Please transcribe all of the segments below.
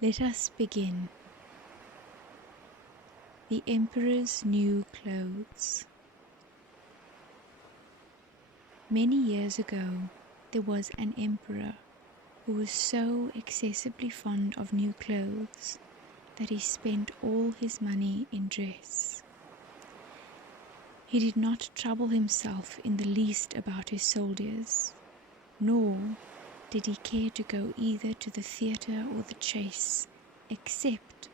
Let us begin. The Emperor's New Clothes. Many years ago, there was an emperor who was so excessively fond of new clothes that he spent all his money in dress. He did not trouble himself in the least about his soldiers, nor did he care to go either to the theatre or the chase, except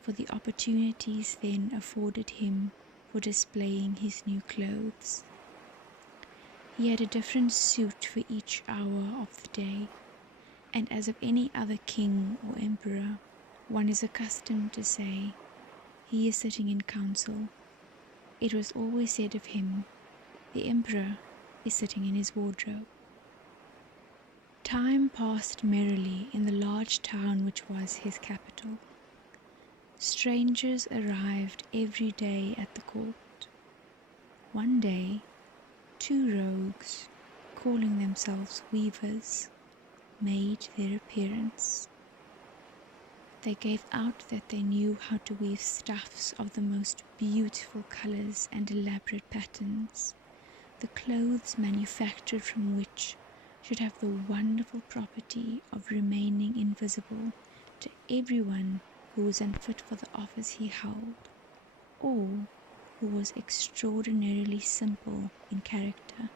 for the opportunities then afforded him for displaying his new clothes. He had a different suit for each hour of the day, and as of any other king or emperor, one is accustomed to say, "He is sitting in council." It was always said of him, "The emperor is sitting in his wardrobe." Time passed merrily in the large town which was his capital. Strangers arrived every day at the court. One day, 2 rogues, calling themselves weavers, made their appearance. They gave out that they knew how to weave stuffs of the most beautiful colors and elaborate patterns, the clothes manufactured from which should have the wonderful property of remaining invisible to everyone who was unfit for the office he held, or who was extraordinarily simple in character.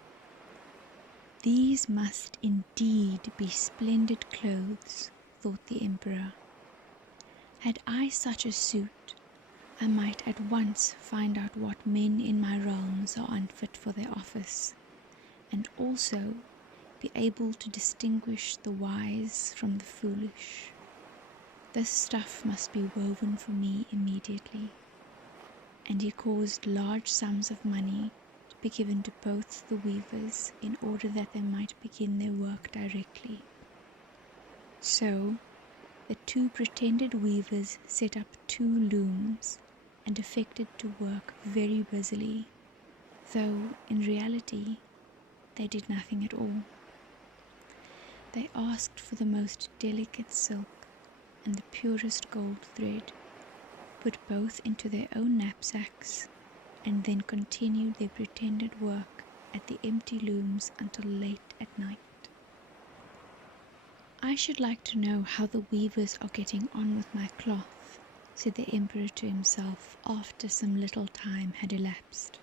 These must indeed be splendid clothes, thought the emperor. Had I such a suit, I might at once find out what men in my realms are unfit for their office, and also be able to distinguish the wise from the foolish. This stuff must be woven for me immediately. And he caused large sums of money to be given to both the weavers in order that they might begin their work directly. So the 2 pretended weavers set up 2 looms and affected to work very busily, though in reality they did nothing at all. They asked for the most delicate silk and the purest gold thread, put both into their own knapsacks, and then continued their pretended work at the empty looms until late at night. "I should like to know how the weavers are getting on with my cloth," said the emperor to himself after some little time had elapsed.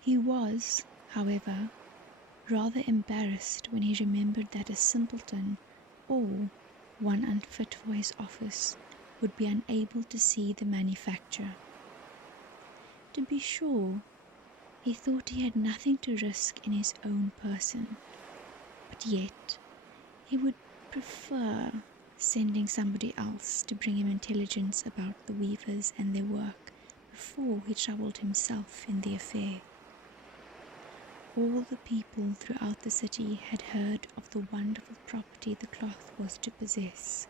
He was, however, rather embarrassed when he remembered that a simpleton, or one unfit for his office, would be unable to see the manufacture. To be sure, he thought he had nothing to risk in his own person, but yet he would prefer sending somebody else to bring him intelligence about the weavers and their work before he troubled himself in the affair. All the people throughout the city had heard of the wonderful property the cloth was to possess,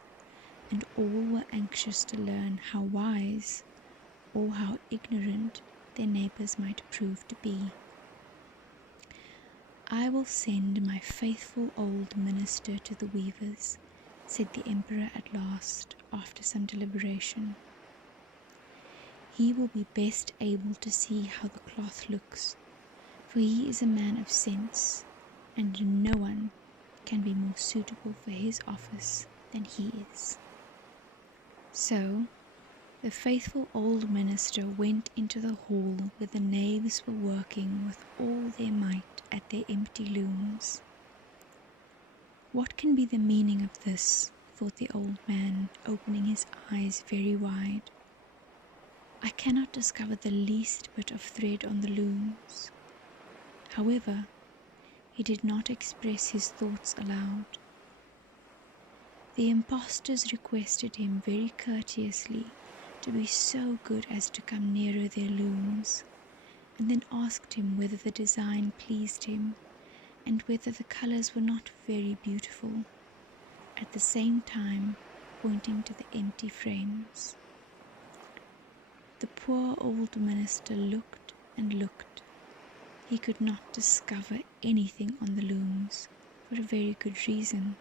and all were anxious to learn how wise or how ignorant their neighbors might prove to be. "I will send my faithful old minister to the weavers," said the emperor at last, after some deliberation. "He will be best able to see how the cloth looks, for he is a man of sense, and no one can be more suitable for his office than he is." So the faithful old minister went into the hall where the knaves were working with all their might at their empty looms. "What can be the meaning of this?" thought the old man, opening his eyes very wide. "I cannot discover the least bit of thread on the looms." However, he did not express his thoughts aloud. The impostors requested him very courteously to be so good as to come nearer their looms, and then asked him whether the design pleased him, and whether the colors were not very beautiful, at the same time pointing to the empty frames. The poor old minister looked and looked. He could not discover anything on the looms, for a very good reason.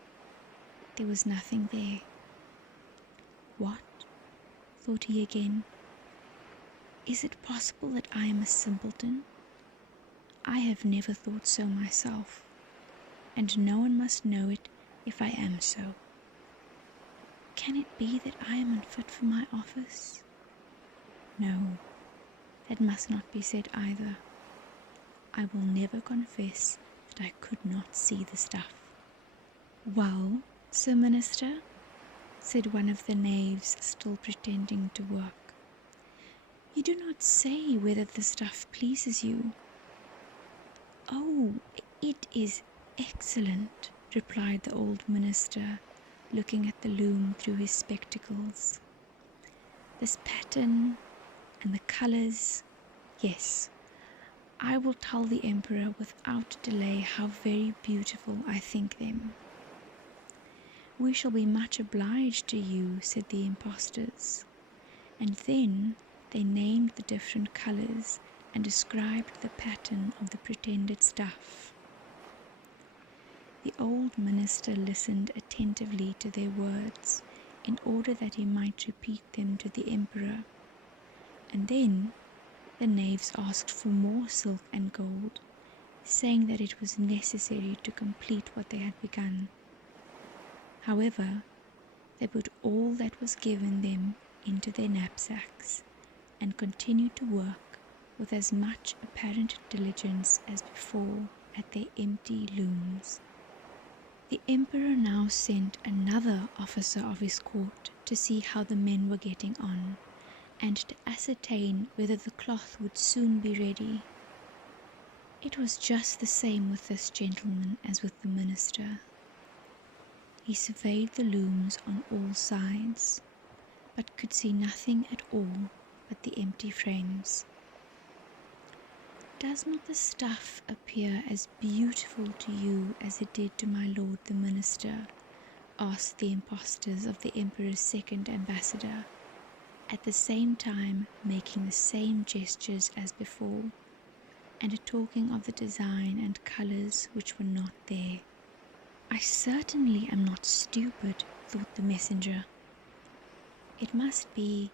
There was nothing there. What? Thought he again. Is it possible that I am a simpleton? I have never thought so myself, and no one must know it if I am so. Can it be that I am unfit for my office? No, that must not be said either. I will never confess that I could not see the stuff. Well, Sir Minister, said one of the knaves, still pretending to work, you do not say whether the stuff pleases you. Oh, it is excellent, replied the old minister, looking at the loom through his spectacles. This pattern and the colours, yes, I will tell the emperor without delay how very beautiful I think them. We shall be much obliged to you, said the impostors, and then they named the different colours and described the pattern of the pretended stuff. The old minister listened attentively to their words in order that he might repeat them to the emperor, and then the knaves asked for more silk and gold, saying that it was necessary to complete what they had begun. However, they put all that was given them into their knapsacks and continued to work with as much apparent diligence as before at their empty looms. The emperor now sent another officer of his court to see how the men were getting on, and to ascertain whether the cloth would soon be ready. It was just the same with this gentleman as with the minister. He surveyed the looms on all sides, but could see nothing at all but the empty frames. Does not the stuff appear as beautiful to you as it did to my lord the minister? Asked the impostors of the emperor's second ambassador, at the same time making the same gestures as before, and talking of the design and colours which were not there. I certainly am not stupid, thought the messenger. It must be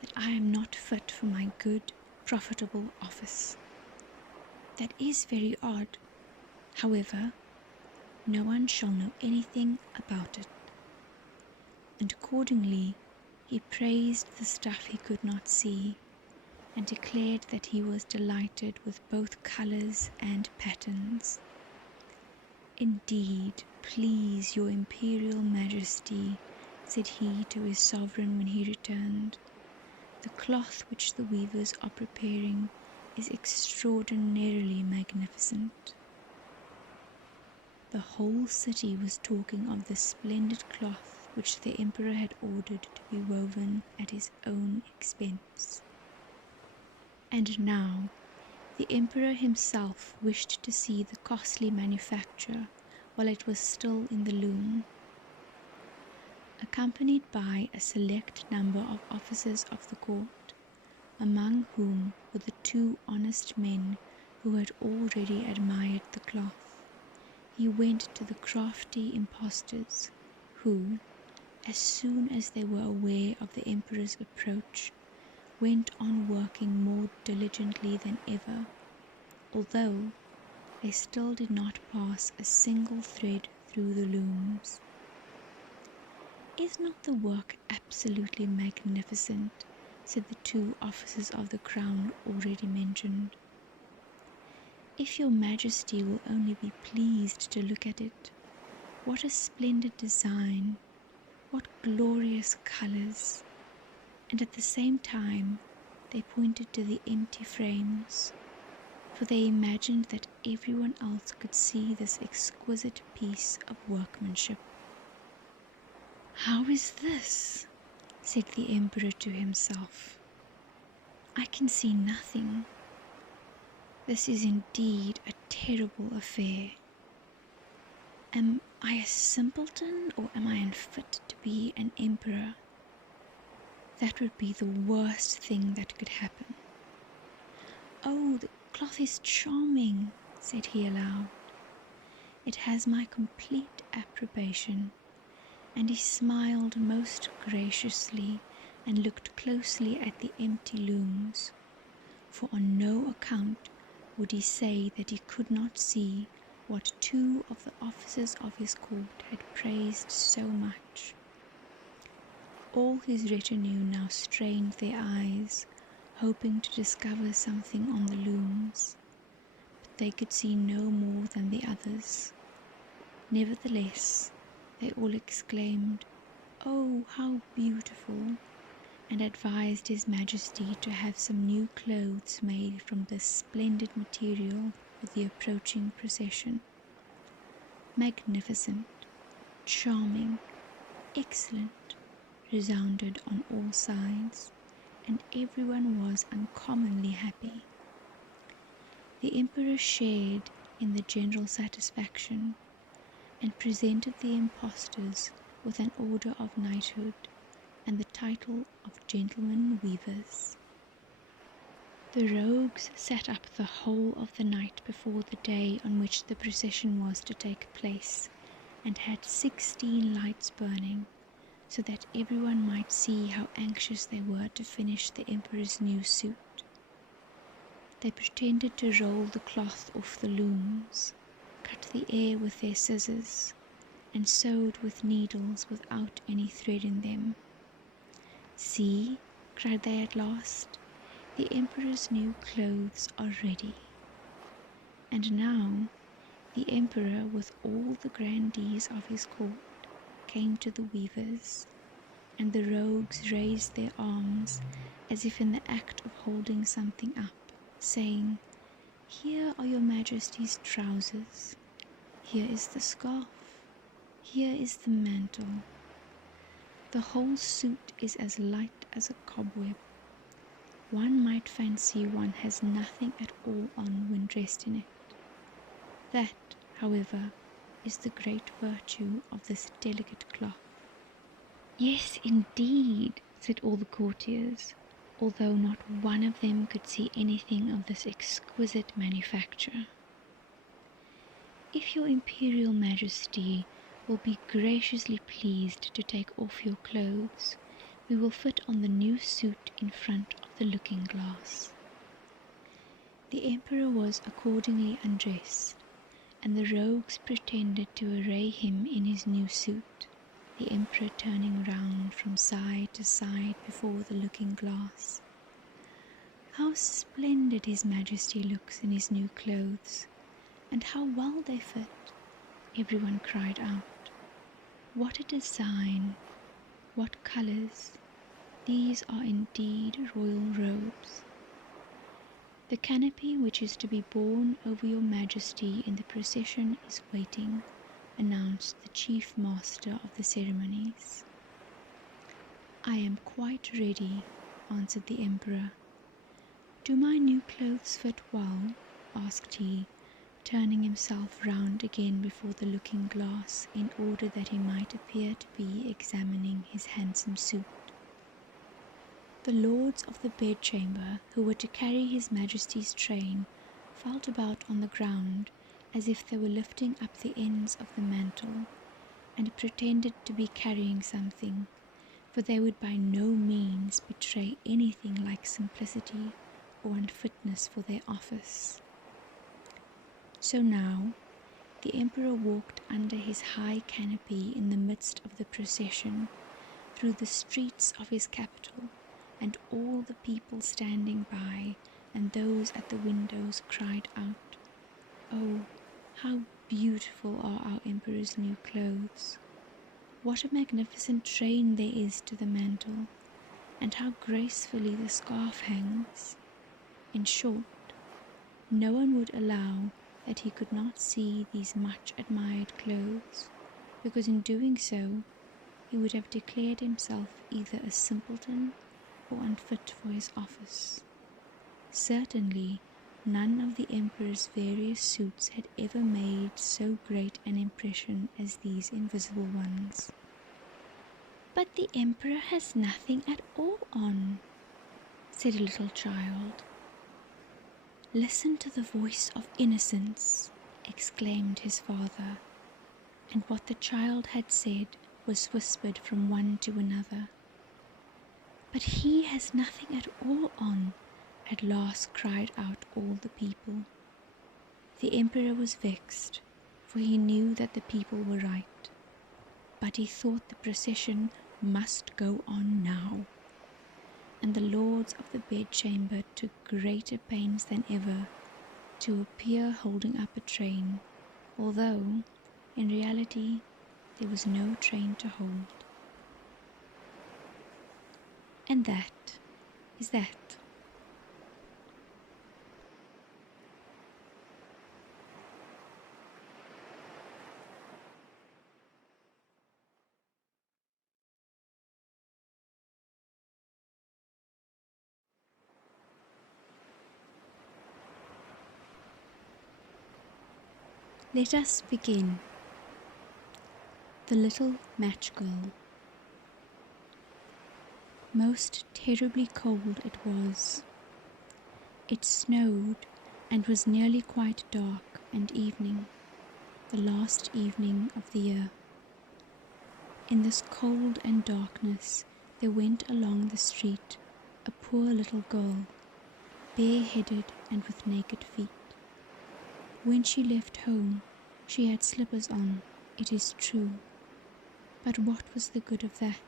that I am not fit for my good, profitable office. That is very odd. However, no one shall know anything about it. And accordingly, he praised the stuff he could not see, and declared that he was delighted with both colours and patterns. Indeed, please your imperial majesty, said he to his sovereign when he returned, the cloth which the weavers are preparing is extraordinarily magnificent. The whole city was talking of the splendid cloth which the emperor had ordered to be woven at his own expense. And now the emperor himself wished to see the costly manufacture while it was still in the loom. Accompanied by a select number of officers of the court, among whom were the two honest men who had already admired the cloth, he went to the crafty impostors, who, as soon as they were aware of the emperor's approach, went on working more diligently than ever, although they still did not pass a single thread through the looms. Is not the work absolutely magnificent? Said the two officers of the crown already mentioned. If your majesty will only be pleased to look at it, what a splendid design, what glorious colours! And at the same time they pointed to the empty frames, for they imagined that everyone else could see this exquisite piece of workmanship. How is this? Said the emperor to himself. I can see nothing. This is indeed a terrible affair. Am I a simpleton, or am I unfit to be an emperor? That would be the worst thing that could happen. Oh, the cloth is charming, said he aloud. It has my complete approbation, and he smiled most graciously and looked closely at the empty looms, for on no account would he say that he could not see what two of the officers of his court had praised so much. All his retinue now strained their eyes, hoping to discover something on the looms, but they could see no more than the others. Nevertheless, they all exclaimed, "Oh, how beautiful!" and advised His Majesty to have some new clothes made from this splendid material for the approaching procession. Magnificent, charming, excellent, resounded on all sides, and everyone was uncommonly happy. The Emperor shared in the general satisfaction, and presented the impostors with an order of knighthood and the title of gentlemen weavers. The rogues sat up the whole of the night before the day on which the procession was to take place, and had 16 lights burning, so that everyone might see how anxious they were to finish the Emperor's new suit. They pretended to roll the cloth off the looms, cut the air with their scissors, and sewed with needles without any thread in them. "See," cried they at last, "the Emperor's new clothes are ready." And now the Emperor, with all the grandees of his court, came to the weavers, and the rogues raised their arms as if in the act of holding something up, saying, "Here are your Majesty's trousers, here is the scarf, here is the mantle." The whole suit is as light as a cobweb. One might fancy one has nothing at all on when dressed in it. That, however, is the great virtue of this delicate cloth. "Yes, indeed," said all the courtiers, although not one of them could see anything of this exquisite manufacture. "If your Imperial Majesty will be graciously pleased to take off your clothes, we will fit on the new suit in front of the looking-glass." The Emperor was accordingly undressed, and the rogues pretended to array him in his new suit, the Emperor turning round from side to side before the looking-glass. "How splendid His Majesty looks in his new clothes, and how well they fit!" everyone cried out. "What a design! What colours! These are indeed royal robes." "The canopy which is to be borne over your Majesty in the procession is waiting," announced the chief master of the ceremonies. "I am quite ready," answered the Emperor. "Do my new clothes fit well?" asked he, turning himself round again before the looking-glass in order that he might appear to be examining his handsome suit. The lords of the bedchamber, who were to carry His Majesty's train, felt about on the ground as if they were lifting up the ends of the mantle, and pretended to be carrying something, for they would by no means betray anything like simplicity or unfitness for their office. So now the Emperor walked under his high canopy in the midst of the procession, through the streets of his capital, and all the people standing by and those at the windows cried out, "Oh, how beautiful are our Emperor's new clothes! What a magnificent train there is to the mantle, and how gracefully the scarf hangs!" In short, no one would allow that he could not see these much admired clothes, because in doing so he would have declared himself either a simpleton or unfit for his office. Certainly none of the Emperor's various suits had ever made so great an impression as these invisible ones. "But the Emperor has nothing at all on," said a little child. "Listen to the voice of innocence," exclaimed his father, and what the child had said was whispered from one to another. "But he has nothing at all on," at last cried out all the people. The emperor was vexed, for he knew that the people were right, but he thought the procession must go on now, and the lords of the bedchamber took greater pains than ever to appear holding up a train, although, in reality, there was no train to hold. And that is that. Let us begin. The Little Match Girl. Most terribly cold it was. It snowed and was nearly quite dark and evening, the last evening of the year. In this cold and darkness there went along the street a poor little girl, bareheaded and with naked feet. When she left home, she had slippers on, it is true. But what was the good of that?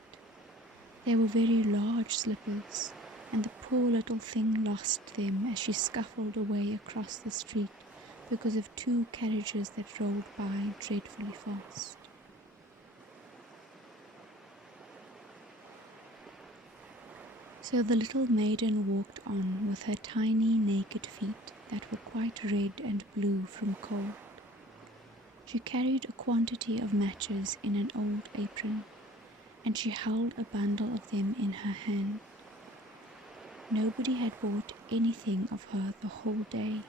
They were very large slippers, and the poor little thing lost them as she scuffled away across the street because of two carriages that rolled by dreadfully fast. So the little maiden walked on with her tiny naked feet that were quite red and blue from cold. She carried a quantity of matches in an old apron, and she held a bundle of them in her hand. Nobody had bought anything of her the whole day.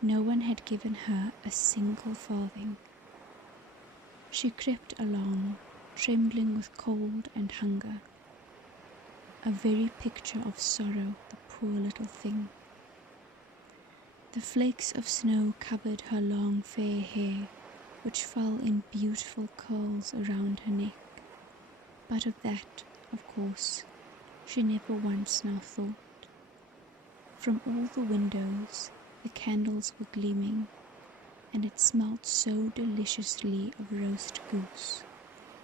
No one had given her a single farthing. She crept along, trembling with cold and hunger. A very picture of sorrow, the poor little thing. The flakes of snow covered her long fair hair, which fell in beautiful curls around her neck. But of that, of course, she never once now thought. From all the windows the candles were gleaming, and it smelt so deliciously of roast goose,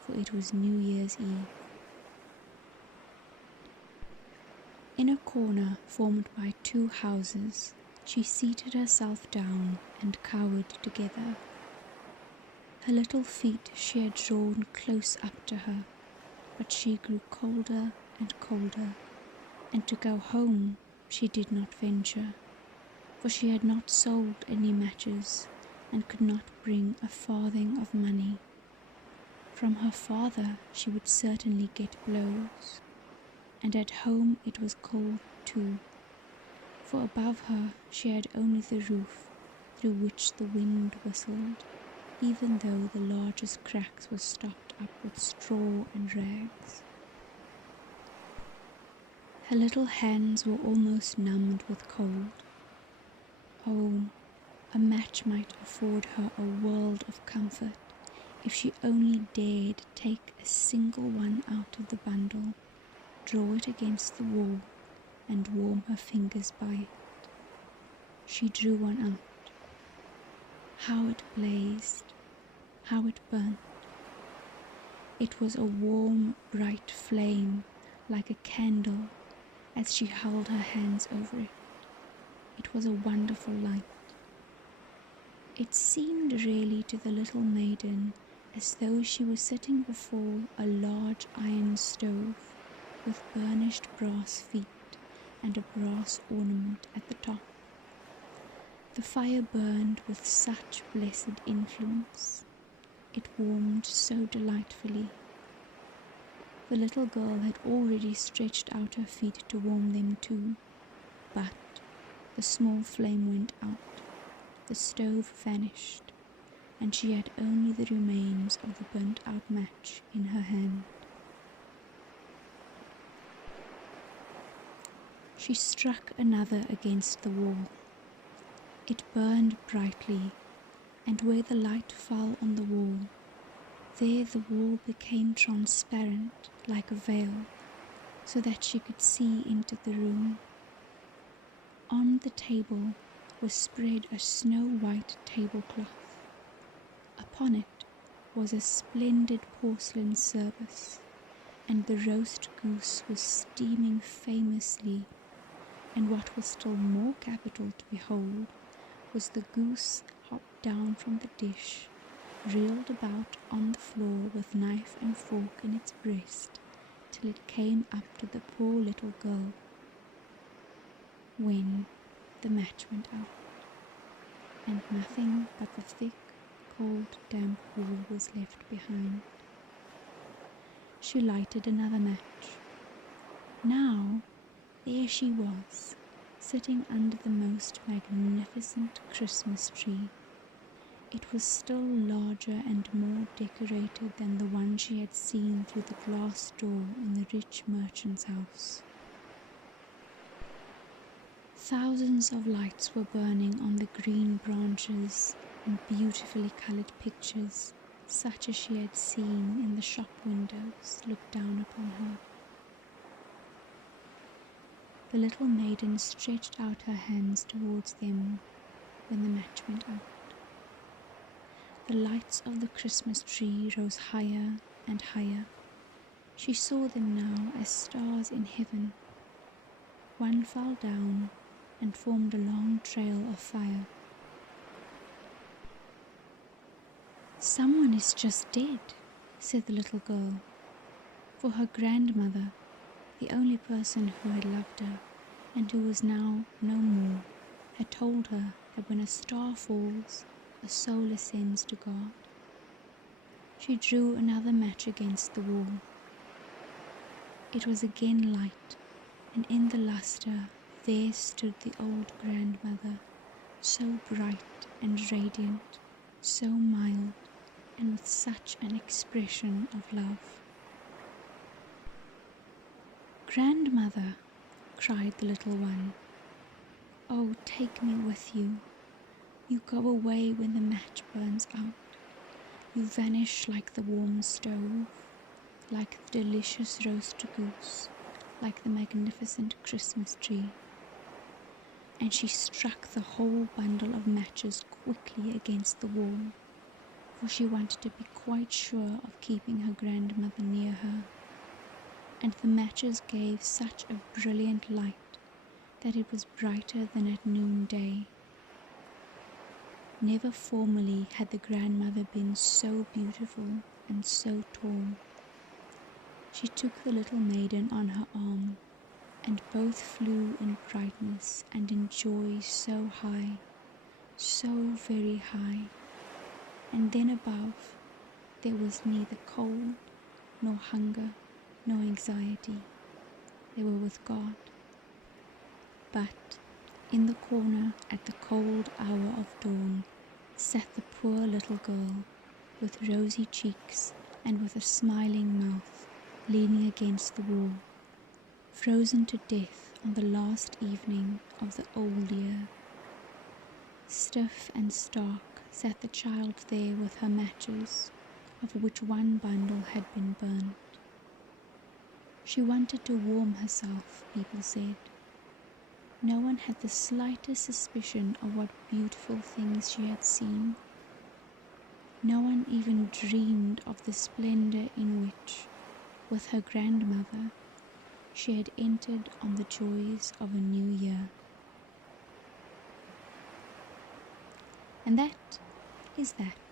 for it was New Year's Eve. In a corner formed by two houses, she seated herself down and cowered together. Her little feet she had drawn close up to her, but she grew colder and colder, and to go home she did not venture, for she had not sold any matches and could not bring a farthing of money. From her father she would certainly get blows, and at home it was cold too, for above her she had only the roof through which the wind whistled, even though the largest cracks were stopped up with straw and rags. Her little hands were almost numbed with cold. Oh, a match might afford her a world of comfort if she only dared take a single one out of the bundle, draw it against the wall, and warm her fingers by it. She drew one out. How it blazed, how it burnt. It was a warm, bright flame, like a candle, as she held her hands over it. It was a wonderful light. It seemed really to the little maiden as though she was sitting before a large iron stove with burnished brass feet and a brass ornament at the top. The fire burned with such blessed influence. It warmed so delightfully. The little girl had already stretched out her feet to warm them too, but the small flame went out, the stove vanished, and she had only the remains of the burnt-out match in her hand. She struck another against the wall. It burned brightly, and where the light fell on the wall, There the wall became transparent like a veil, so that she could see into the room. On the table was spread a snow-white tablecloth. Upon it was a splendid porcelain service, and the roast goose was steaming famously, and what was still more capital to behold was the goose hopped down from the dish, reeled about on the floor with knife and fork in its breast, till it came up to the poor little girl. When the match went out, and nothing but the thick, cold, damp wall was left behind, she lighted another match. Now there she was, sitting under the most magnificent Christmas tree. It was still larger and more decorated than the one she had seen through the glass door in the rich merchant's house. Thousands of lights were burning on the green branches and beautifully colored pictures, such as she had seen in the shop windows, looked down upon her. The little maiden stretched out her hands towards them when the match went out. The lights of the Christmas tree rose higher and higher. She saw them now as stars in heaven. One fell down and formed a long trail of fire. "Someone is just dead," said the little girl, for her grandmother, the only person who had loved her and who was now no more, had told her that when a star falls, a soul ascends to God. She drew another match against the wall. It was again light, and in the lustre there stood the old grandmother, so bright and radiant, so mild, and with such an expression of love. "Grandmother," cried the little one, "oh, take me with you. You go away when the match burns out. You vanish like the warm stove, like the delicious roast goose, like the magnificent Christmas tree." And she struck the whole bundle of matches quickly against the wall, for she wanted to be quite sure of keeping her grandmother near her. And the matches gave such a brilliant light that it was brighter than at noonday. Never formerly had the grandmother been so beautiful and so tall. She took the little maiden on her arm, and both flew in brightness and in joy so high, so very high. And then above there was neither cold, nor hunger, nor anxiety. They were with God. But in the corner at the cold hour of dawn sat the poor little girl, with rosy cheeks and with a smiling mouth, leaning against the wall, frozen to death on the last evening of the old year. Stiff and stark sat the child there with her matches, of which one bundle had been burnt. She wanted to warm herself, people said. No one had the slightest suspicion of what beautiful things she had seen. No one even dreamed of the splendor in which, with her grandmother, she had entered on the joys of a new year. And that is that.